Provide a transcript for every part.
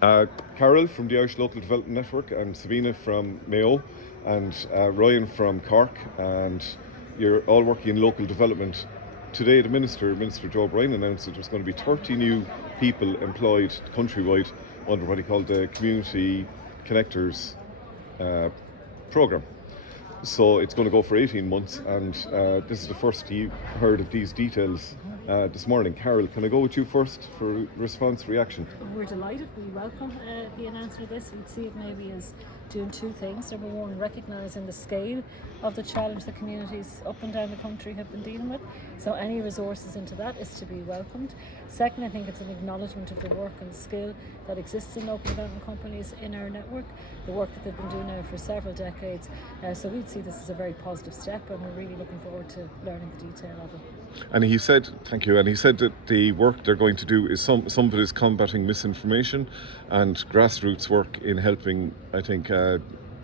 Carol from the Irish Local Development Network, and Sabina from Mayo, and Ryan from Cork, and you're all working in local development. Today, Minister Joe Bryan, announced that there's going to be 30 new people employed countrywide under what he called the Community Connectors programme. So it's going to go for 18 months, and this is the first you heard of these details this morning. Carol, can I go with you first for response reaction? We're delighted. We welcome the announcement of this. We'd see it maybe as doing two things. Number one, recognising the scale of the challenge that communities up and down the country have been dealing with. So any resources into that is to be welcomed. Second, I think it's an acknowledgement of the work and skill that exists in local development companies in our network, the work that they've been doing now for several decades. So we'd see this as a very positive step, and we're really looking forward to learning the detail of it. And he said, thank you, and he said that the work they're going to do is some of it is combating misinformation and grassroots work in helping, I think,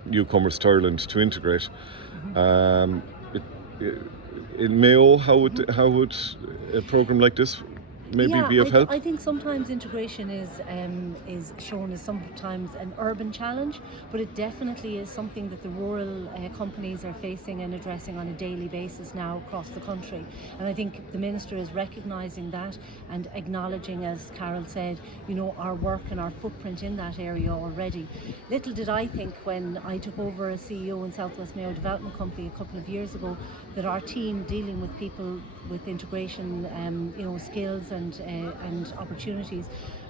newcomers to Ireland to integrate. In Mayo, how would a programme like this maybe be of help? I think sometimes integration is shown as sometimes an urban challenge, but it definitely is something that the rural companies are facing and addressing on a daily basis now across the country. And I think the Minister is recognising that and acknowledging, as Carol said, our work and our footprint in that area already. Little did I think when I took over as CEO in South West Mayo Development Company a couple of years ago that our team dealing with people with integration skills and opportunities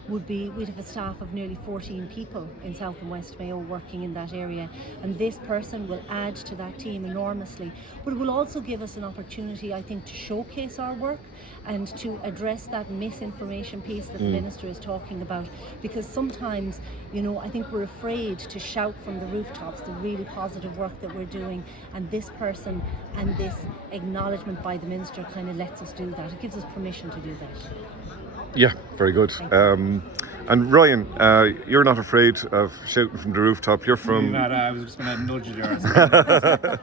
we'd have a staff of nearly 14 people in South and West Mayo working in that area, and this person will add to that team enormously, but it will also give us an opportunity, I think, to showcase our work and to address that misinformation piece that the Minister is talking about, because sometimes I think we're afraid to shout from the rooftops the really positive work that we're doing, and this person and this acknowledgement by the Minister kind of lets us do that. It gives us permission to do that. Yeah, very good. And Ryan, you're not afraid of shouting from the rooftop. You're from... I was just going to nudge you there.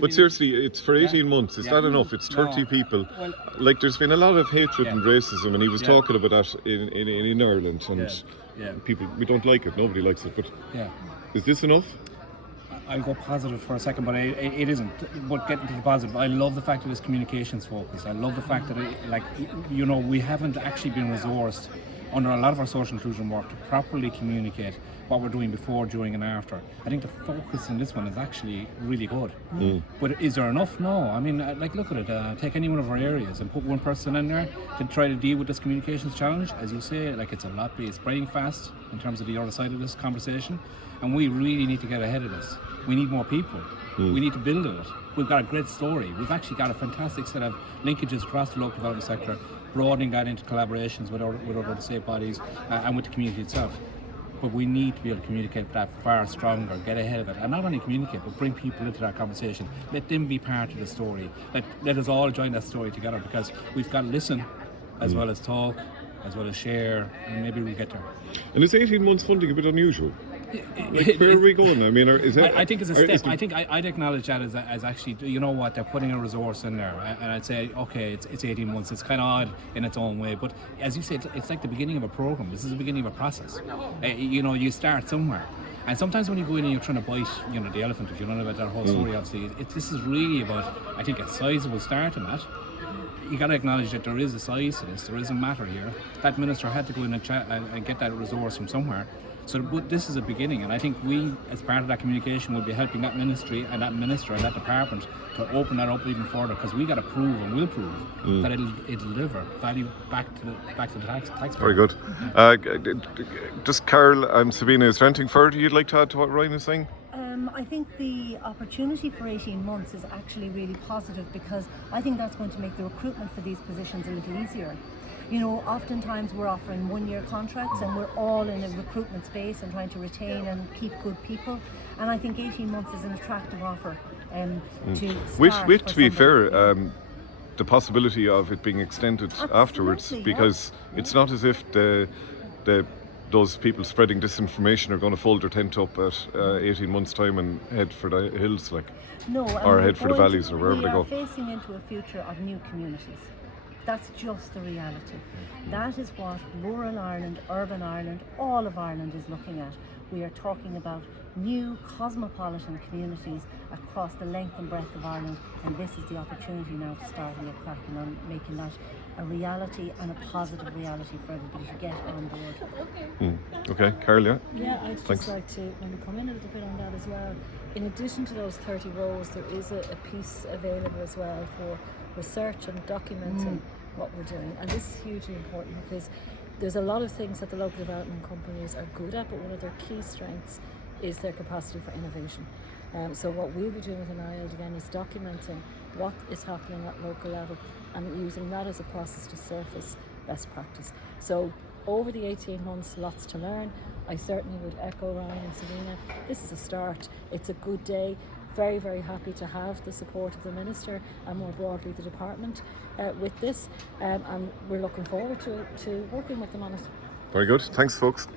But seriously, it's for 18 months. Is that enough? It's 30 people. Well, there's been a lot of hatred and racism, and he was talking about that in Ireland. And people, we don't like it. Nobody likes it. But is this enough? I'll go positive for a second, but it isn't. But getting to the positive, I love the fact that it's communications focused. I love the fact that we haven't actually been resourced under a lot of our social inclusion work to properly communicate what we're doing before, during and after. I think the focus in this one is actually really good. But is there enough? No. I mean, look at it. Take any one of our areas and put one person in there to try to deal with this communications challenge. As you say, it's a lot, it's spraying fast in terms of the other side of this conversation. And we really need to get ahead of this. We need more people. We need to build on it. We've got a great story. We've actually got a fantastic set of linkages across the local development sector, broadening that into collaborations with other state bodies and with the community itself. But we need to be able to communicate that far stronger, get ahead of it, and not only communicate, but bring people into that conversation. Let them be part of the story. Let us all join that story together, because we've got to listen as well as talk, as well as share, and maybe we'll get there. And is 18 months funding a bit unusual? Where are we going? I mean, I think it's a step. I think I'd acknowledge that as actually, they're putting a resource in there, and I'd say, okay, it's 18 months. It's kind of odd in its own way, but as you say, it's like the beginning of a program. This is the beginning of a process. You start somewhere, and sometimes when you go in and you're trying to bite, the elephant, if you don't know about that whole story, obviously, this is really about, I think, a sizable start in that. You got to acknowledge that there is a size to this. There is a matter here. That Minister had to go in and get that resource from somewhere. So this is a beginning, and I think we, as part of that communication, will be helping that ministry and that minister and that department to open that up even further, because we got to prove and will prove that it'll deliver value back to the taxpayer. Very good. Just Carol and Sabina, is there anything further you'd like to add to what Ryan is saying? I think the opportunity for 18 months is actually really positive, because I think that's going to make the recruitment for these positions a little easier. Oftentimes we're offering one-year contracts and we're all in a recruitment space and trying to retain and keep good people. And I think 18 months is an attractive offer to start. With to be fair, the possibility of it being extended afterwards, because it's not as if those people spreading disinformation are going to fold their tent up at 18 months' time and head for the hills, No, or head for the valleys, or wherever they go. We are facing into a future of new communities. That's just the reality. That is what rural Ireland, urban Ireland, all of Ireland is looking at. We are talking about new cosmopolitan communities across the length and breadth of Ireland, and this is the opportunity now to start and get cracking on making that a reality and a positive reality for everybody to get on board. Okay, Carol, yeah? Yeah, I'd Thanks. just like to maybe come in a little bit on that as well. In addition to those 30 rows, there is a piece available as well for research and documenting what we're doing. And this is hugely important because there's a lot of things that the local development companies are good at, but one of their key strengths is their capacity for innovation. So what we'll be doing with an IELD again is documenting what is happening at local level and using that as a process to surface best practice. So over the 18 months, lots to learn. I certainly would echo Ryan and Sabina. This is a start. It's a good day. Very, very happy to have the support of the Minister and more broadly the Department with this. And we're looking forward to working with them on it. Very good. Thanks, folks.